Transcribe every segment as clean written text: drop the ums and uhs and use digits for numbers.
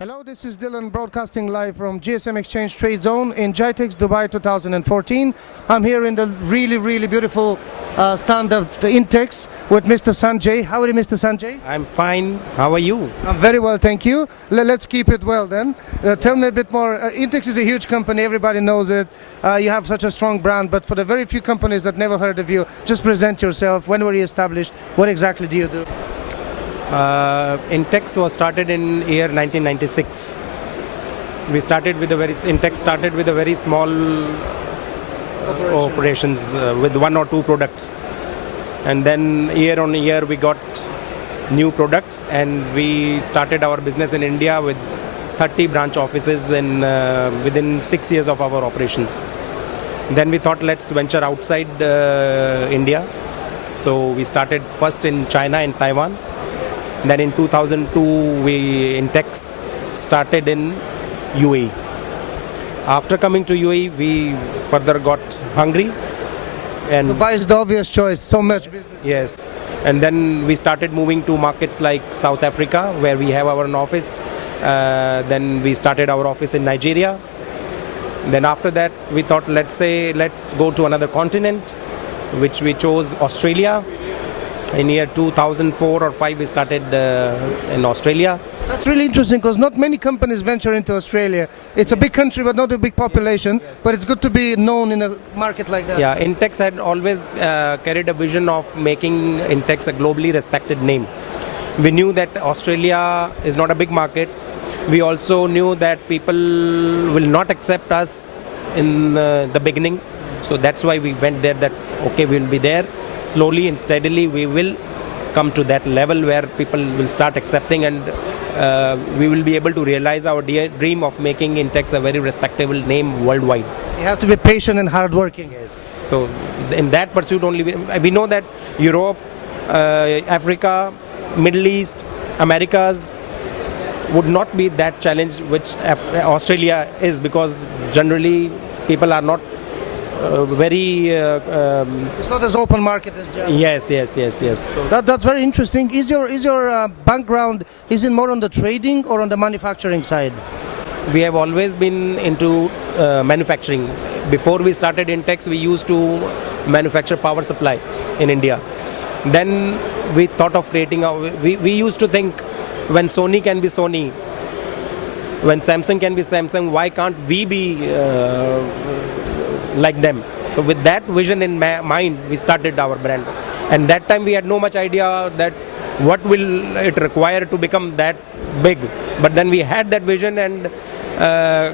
Hello, this is Dylan broadcasting live from gsmExchange tradeZone in GITEX Dubai 2014. I'm here in the really beautiful stand of the INTEX with Mr. Sanjay. How are you, Mr. Sanjay? I'm fine. How are you? I'm very well, thank you. Let's keep it well then. Tell me a bit more. INTEX is a huge company, everybody knows it. You have such a strong brand, but for the very few companies that never heard of you, just present yourself. When were you established? What exactly do you do? INTEX was started in year 1996. INTEX started with a very small operations with one or two products, and then year on year we got new products, and we started our business in India with 30 branch offices in within 6 years of our operations. Then we thought, let's venture outside India. So we started first in China and Taiwan. Then in 2002, INTEX started in UAE. After coming to UAE, we further got hungry. And Dubai is the obvious choice, so much business. yes, and then we started moving to markets like South Africa, where we have our office. Then we started our office in Nigeria. Then after that, we thought, let's go to another continent, which we chose Australia. In year 2004 or 5, we started in Australia. That's really interesting because not many companies venture into Australia. It's a big country but not a big population, but it's good to be known in a market like that. Yeah, INTEX had always carried a vision of making INTEX a globally respected name. We knew that Australia is not a big market. We also knew that people will not accept us in the beginning. So that's why we went there, that okay, we'll be there. Slowly and steadily we will come to that level where people will start accepting, and we will be able to realize our dream of making INTEX a very respectable name worldwide. You have to be patient and hardworking. Yes. So in that pursuit only, we know that Europe, Africa, Middle East, Americas would not be that challenge which Australia is, because generally people are not very it's not as open market as Japan. Yes. So That's very interesting. Is your background more on the trading or on the manufacturing side? we have always been into manufacturing. Before we started INTEX, we used to manufacture power supply in India. Then we thought of creating we used to think, when Sony can be Sony, when Samsung can be Samsung, why can't we be like them? So with that vision in mind, we started our brand. And that time we had no much idea that what will it require to become that big. But then we had that vision, and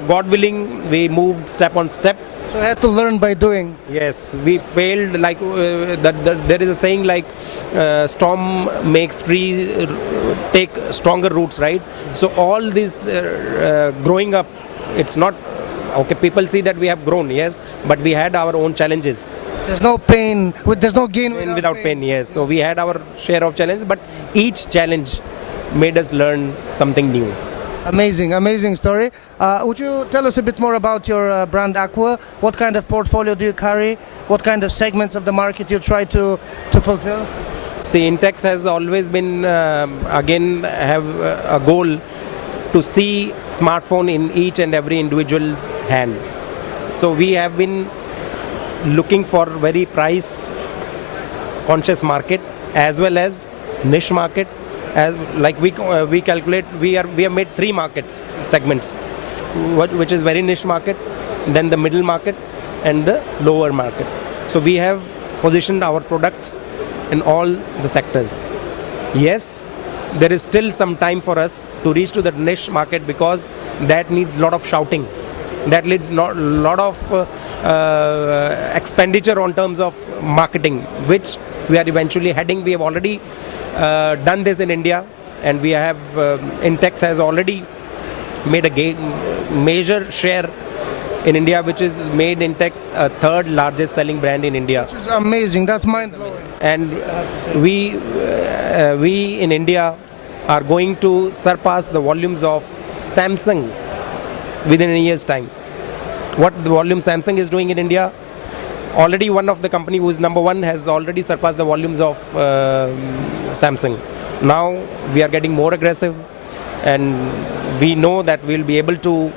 God willing, we moved step on step. So I had to learn by doing. Yes, we failed. Like there is a saying like storm makes tree take stronger roots, right? So all this growing up, it's not okay. People see that we have grown, yes, but we had our own challenges. There's no pain, there's no gain without pain. Yes, so we had our share of challenges, but each challenge made us learn something new. Amazing story. Would you tell us a bit more about your brand Aqua? What kind of portfolio do you carry? What kind of segments of the market you try to fulfill? See, INTEX has always been, again, have a goal to see smartphone in each and every individual's hand. So we have been looking for very price conscious market as well as niche market. As like we calculate, we have made 3 markets segments, which is very niche market, then the middle market, and the lower market. So we have positioned our products in all the sectors. Yes, there is still some time for us to reach to the niche market, because that needs a lot of shouting. That needs a lot of expenditure on terms of marketing, which we are eventually heading. We have already done this in India, and we have INTEX has already made a major share in India, which is made INTEX a 3rd largest selling brand in India. Which is amazing. That's mind blowing. and we in India are going to surpass the volumes of Samsung within a year's time. What the volume Samsung is doing in India, already one of the company who is number one has already surpassed the volumes of Samsung. Now we are getting more aggressive, and we know that we will be able to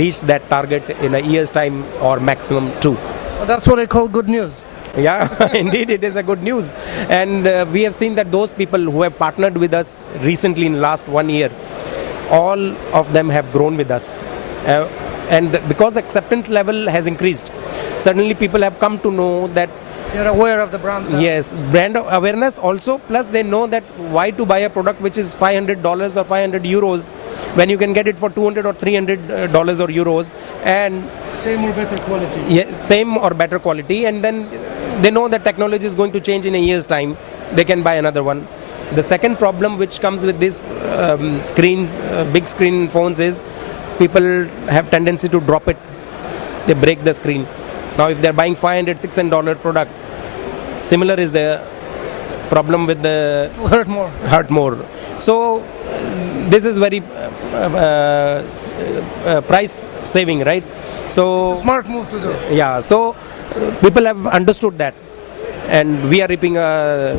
reach that target in a year's time or maximum 2. Well, that's what I call good news. Yeah, indeed, it is a good news. And we have seen that those people who have partnered with us recently in the last 1 year, all of them have grown with us. Because the acceptance level has increased, suddenly people have come to know that They're aware of the brand now. yes, brand awareness also, plus they know that why to buy a product which is $500 or 500 euros when you can get it for $200 or $300 or euros, and Same or better quality. same or better quality, and then they know that technology is going to change in a year's time, they can buy another one. The second problem which comes with this big screen phones is people have tendency to drop it, they break the screen. Now if they're buying $500, $600 product, similar is the problem with the It'll hurt more. So this is very price saving, right? So It's a smart move to do. yeah, so people have understood that, and we are reaping all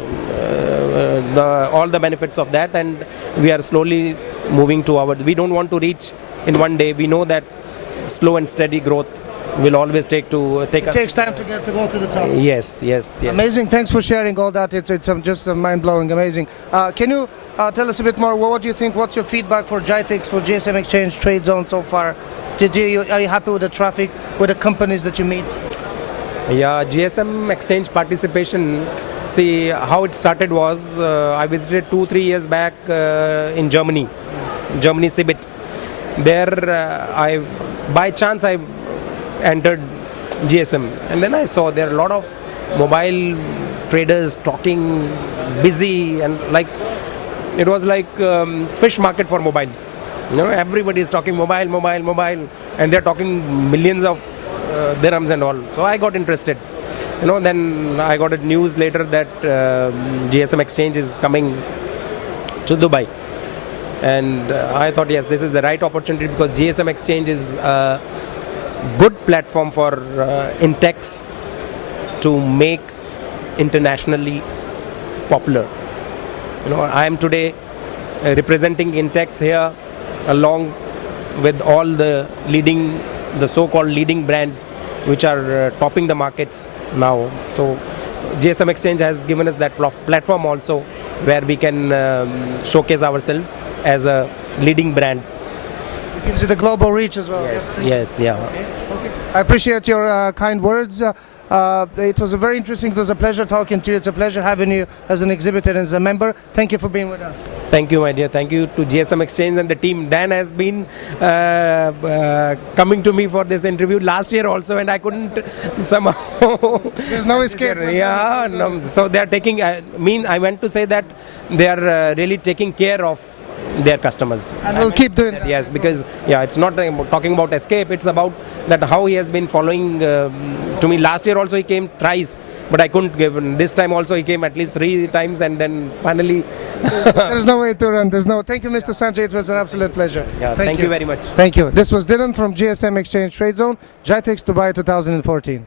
the benefits of that, and we are slowly moving to our. We don't want to reach in one day. We know that slow and steady growth will always take us. It takes time to go to the top. Yes. Amazing. Thanks for sharing all that. It's just mind-blowing, amazing. Can you tell us a bit more? What do you think? What's your feedback for GITEX, for gsmExchange, TradeZone so far? Are you happy with the traffic, with the companies that you meet? Yeah, gsmExchange participation. See, how it started was I visited 2-3 years back in Germany, CeBIT. There, by chance I entered GSM, and then I saw there are a lot of mobile traders talking, busy, and like it was like fish market for mobiles. You know, everybody is talking mobile, and they're talking millions of dirhams and all. So I got interested. You know, then I got a news later that gsmExchange is coming to Dubai, and I thought, yes, this is the right opportunity, because gsmExchange is a good platform for INTEX to make internationally popular. You know, I am today representing INTEX here, along with all the so-called leading brands which are topping the markets now. So gsmExchange has given us that platform also, where we can showcase ourselves as a leading brand. It gives you the global reach as well. Yes, yeah. Okay. I appreciate your kind words. It was very interesting. It was a pleasure talking to you. It's a pleasure having you as an exhibitor and as a member. Thank you for being with us. Thank you, my dear. Thank you to gsmExchange and the team. Dan has been coming to me for this interview last year also, and I couldn't somehow. There's no escape. Yeah, no. So they are taking. I went to say that they are really taking care of their customers, and we'll keep doing that. Yes, because it's not talking about escape, it's about that how he has been following to me. Last year also he came thrice, but I couldn't give him. This time also he came at least 3 times, and then finally there's no way to run. Thank you, Mr. Sanjay. It was an absolute pleasure. Yeah, thank you very much. Thank you. This was Dilyan from gsmExchange TradeZone, GITEX Dubai 2014.